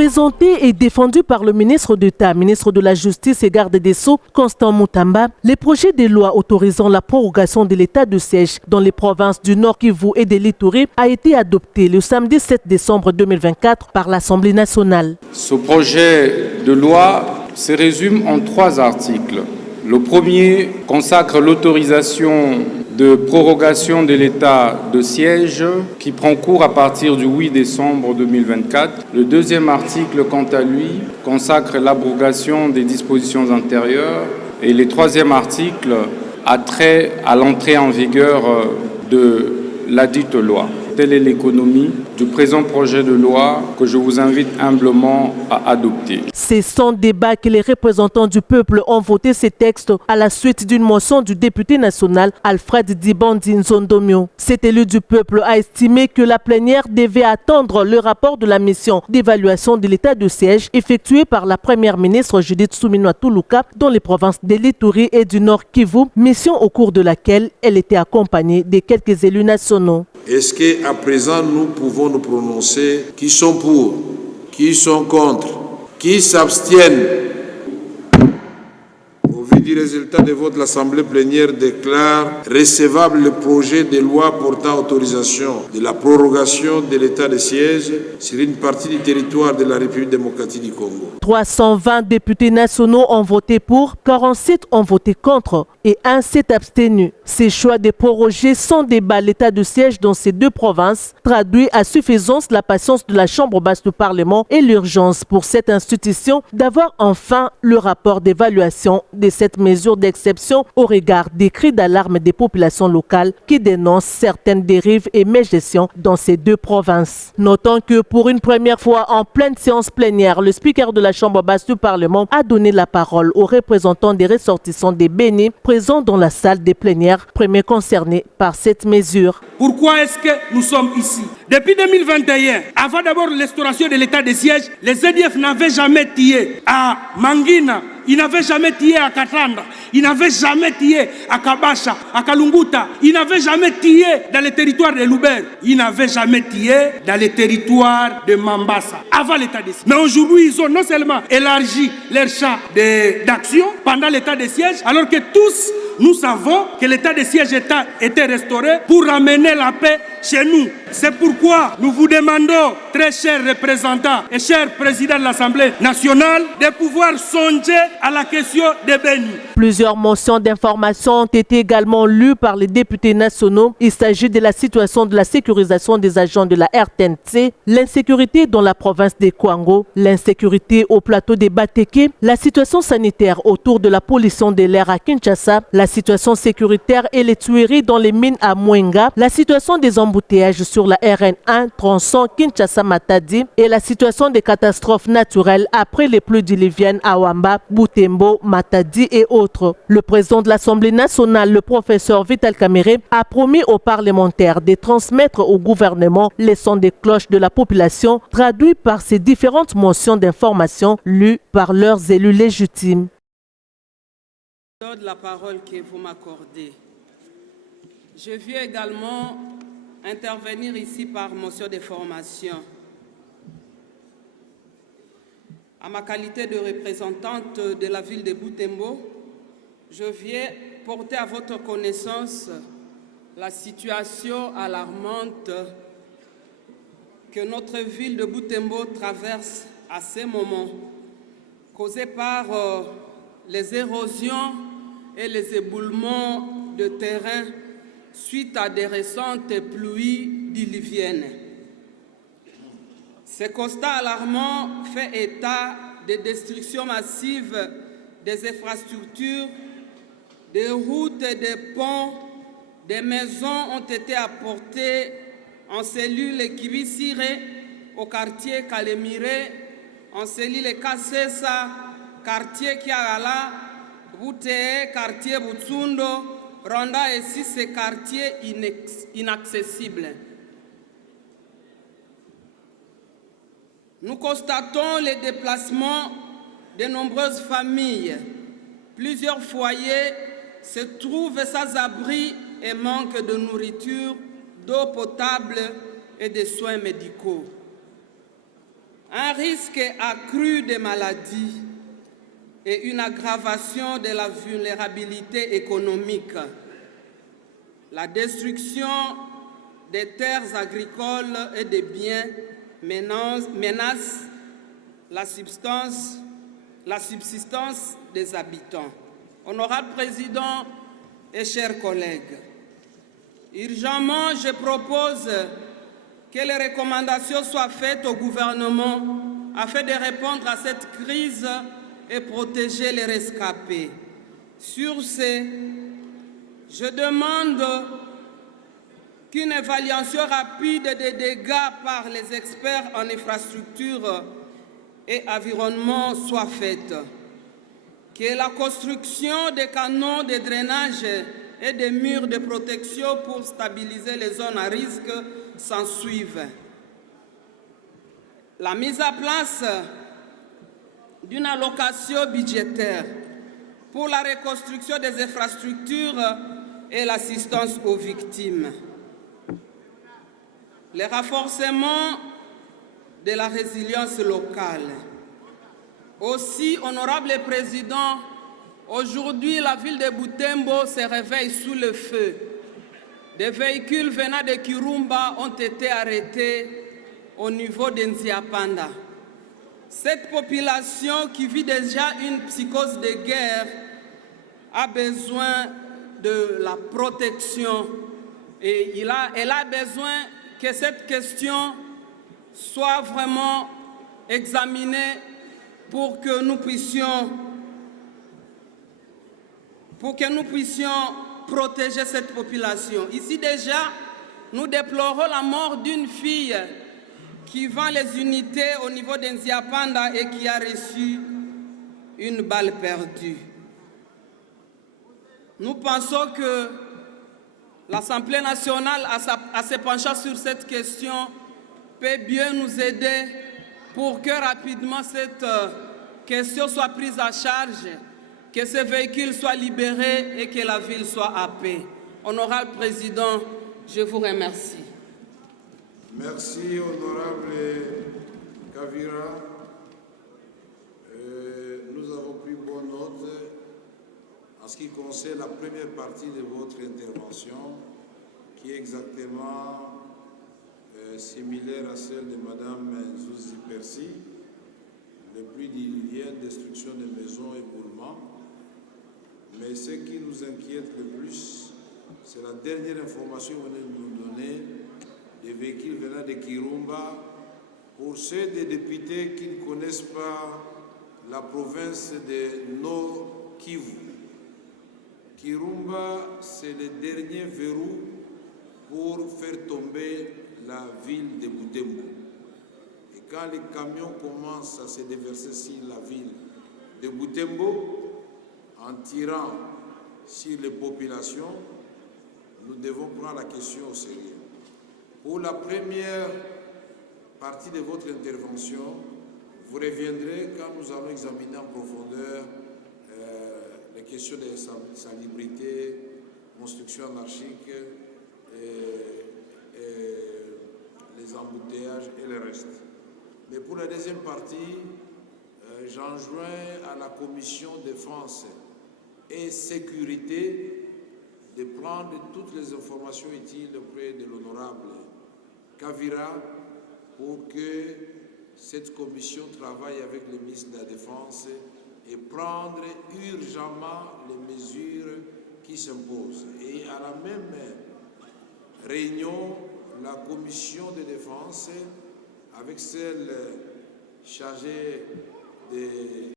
Présenté et défendu par le ministre d'État, ministre de la Justice et garde des Sceaux, Constant Moutamba, les projets de loi autorisant la prorogation de l'état de siège dans les provinces du Nord Kivu et de l'Ituri a été adopté le samedi 7 décembre 2024 par l'Assemblée nationale. Ce projet de loi se résume en 3 articles. Le premier consacre l'autorisation de prorogation de l'état de siège qui prend cours à partir du 8 décembre 2024. Le deuxième article, quant à lui, consacre l'abrogation des dispositions antérieures. Et le troisième article a trait à l'entrée en vigueur de ladite loi. Telle est l'économie du présent projet de loi que je vous invite humblement à adopter. C'est sans débat que les représentants du peuple ont voté ces textes à la suite d'une motion du député national Alfred Dibandi Nzondomio. Cet élu du peuple a estimé que la plénière devait attendre le rapport de la mission d'évaluation de l'état de siège effectué par la première ministre Judith Suminwa Tuluka dans les provinces de l'Ituri et du Nord Kivu, mission au cours de laquelle elle était accompagnée de quelques élus nationaux. Est-ce qu'à présent, nous pouvons nous prononcer qui sont pour, qui sont contre, qui s'abstiennent? Au vu du résultat de vote, l'Assemblée plénière déclare recevable le projet de loi portant autorisation de la prorogation de l'état de siège sur une partie du territoire de la République démocratique du Congo. 320 députés nationaux ont voté pour, 47 ont voté contre et 1 s'est abstenu. Ces choix de proroger sans débat l'état de siège dans ces 2 provinces traduit à suffisance la patience de la Chambre basse du Parlement et l'urgence pour cette institution d'avoir enfin le rapport d'évaluation de cette mesure d'exception au regard des cris d'alarme des populations locales qui dénoncent certaines dérives et mégestions dans ces 2 provinces. Notons que pour une première fois en pleine séance plénière, le speaker de la Chambre basse du Parlement a donné la parole aux représentants des ressortissants des Béni présents dans la salle des plénières, premiers concernés par cette mesure. Pourquoi est-ce que nous sommes ici? Depuis 2021, avant d'abord l'instauration de l'état de siège, les EDF n'avaient jamais tiré à Mangina, ils n'avaient jamais tiré à Katanda, ils n'avaient jamais tiré à Kabasha, à Kalunguta, ils n'avaient jamais tiré dans le territoire de Loubert, ils n'avaient jamais tiré dans le territoire de Mambasa, avant l'état de siège. Mais aujourd'hui, ils ont non seulement élargi leur champ d'action pendant l'état de siège, alors que tous, nous savons que l'état de siège était restauré pour ramener la paix chez nous. C'est pourquoi nous vous demandons, très chers représentants et chers présidents de l'Assemblée nationale, de pouvoir songer à la question des Béni. Plusieurs motions d'information ont été également lues par les députés nationaux. Il s'agit de la situation de la sécurisation des agents de la RTNC, l'insécurité dans la province des Kwango, l'insécurité au plateau des Bateke, la situation sanitaire autour de la pollution de l'air à Kinshasa, la situation sécuritaire et les tueries dans les mines à Mwenga, la situation des embouteillages sur la RN1 tronçon Kinshasa-Matadi et la situation des catastrophes naturelles après les pluies diluviennes à Wamba, Butembo, Matadi et autres. Le président de l'Assemblée nationale, le professeur Vital Kamerhe, a promis aux parlementaires de transmettre au gouvernement les sons des cloches de la population traduits par ces différentes motions d'information lues par leurs élus légitimes. Je donne la parole que vous m'accordez. Je viens également intervenir ici par motion de formation. À ma qualité de représentante de la ville de Butembo, je viens porter à votre connaissance la situation alarmante que notre ville de Butembo traverse à ces moments, causée par les érosions et les éboulements de terrain suite à des récentes pluies diluviennes. Ce constat alarmant fait état de destructions massives des infrastructures, des routes et des ponts, des maisons ont été apportées en cellule Kibisire, au quartier Kalemire, en cellule Kasesa, quartier Kiagala, Bouteye, quartier Butsundo, rendant ainsi ces quartiers inaccessibles. Nous constatons les déplacements de nombreuses familles. Plusieurs foyers se trouvent sans abri et manquent de nourriture, d'eau potable et de soins médicaux. un risque accru de maladies et une aggravation de la vulnérabilité économique. La destruction des terres agricoles et des biens menace la subsistance des habitants. Honorable Président et chers collègues, urgemment, je propose que les recommandations soient faites au gouvernement afin de répondre à cette crise et protéger les rescapés. Sur ce, je demande qu'une évaluation rapide des dégâts par les experts en infrastructure et environnement soit faite, que la construction des canaux de drainage et des murs de protection pour stabiliser les zones à risque s'ensuive. La mise en place d'une allocation budgétaire pour la reconstruction des infrastructures et l'assistance aux victimes. Le renforcement de la résilience locale. Aussi, honorable Président, aujourd'hui la ville de Butembo se réveille sous le feu. Des véhicules venant de Kirumba ont été arrêtés au niveau de Nziapanda. Cette population qui vit déjà une psychose de guerre a besoin de la protection et elle a besoin que cette question soit vraiment examinée pour que nous puissions protéger cette population. Ici déjà, nous déplorons la mort d'une fille qui vend les unités au niveau d'Nziapanda et qui a reçu une balle perdue. Nous pensons que l'Assemblée nationale, à se pencher sur cette question, peut bien nous aider pour que rapidement cette question soit prise en charge, que ces véhicules soient libérés et que la ville soit en paix. Honorable Président, je vous remercie. Merci, honorable Kavira. Nous avons pris bonne note en ce qui concerne la première partie de votre intervention, qui est exactement similaire à celle de Mme Zouzi Percy, le pluie diluvienne, destruction de maisons, éboulements. Mais ce qui nous inquiète le plus, c'est la dernière information que vous venez de nous donner, des véhicules venant de Kirumba. Pour ceux des députés qui ne connaissent pas la province de Nord Kivu, Kirumba, c'est le dernier verrou pour faire tomber la ville de Butembo. Et quand les camions commencent à se déverser sur la ville de Butembo, en tirant sur les populations, nous devons prendre la question au sérieux. Pour la première partie de votre intervention, vous reviendrez quand nous allons examiner en profondeur les questions de salubrité, construction anarchique, les embouteillages et le reste. Mais pour la deuxième partie, j'enjoins à la Commission défense et sécurité de prendre toutes les informations utiles auprès de l'honorable Kavira pour que cette commission travaille avec le ministre de la Défense et prendre urgemment les mesures qui s'imposent. Et à la même réunion, la commission de défense, avec celle chargée des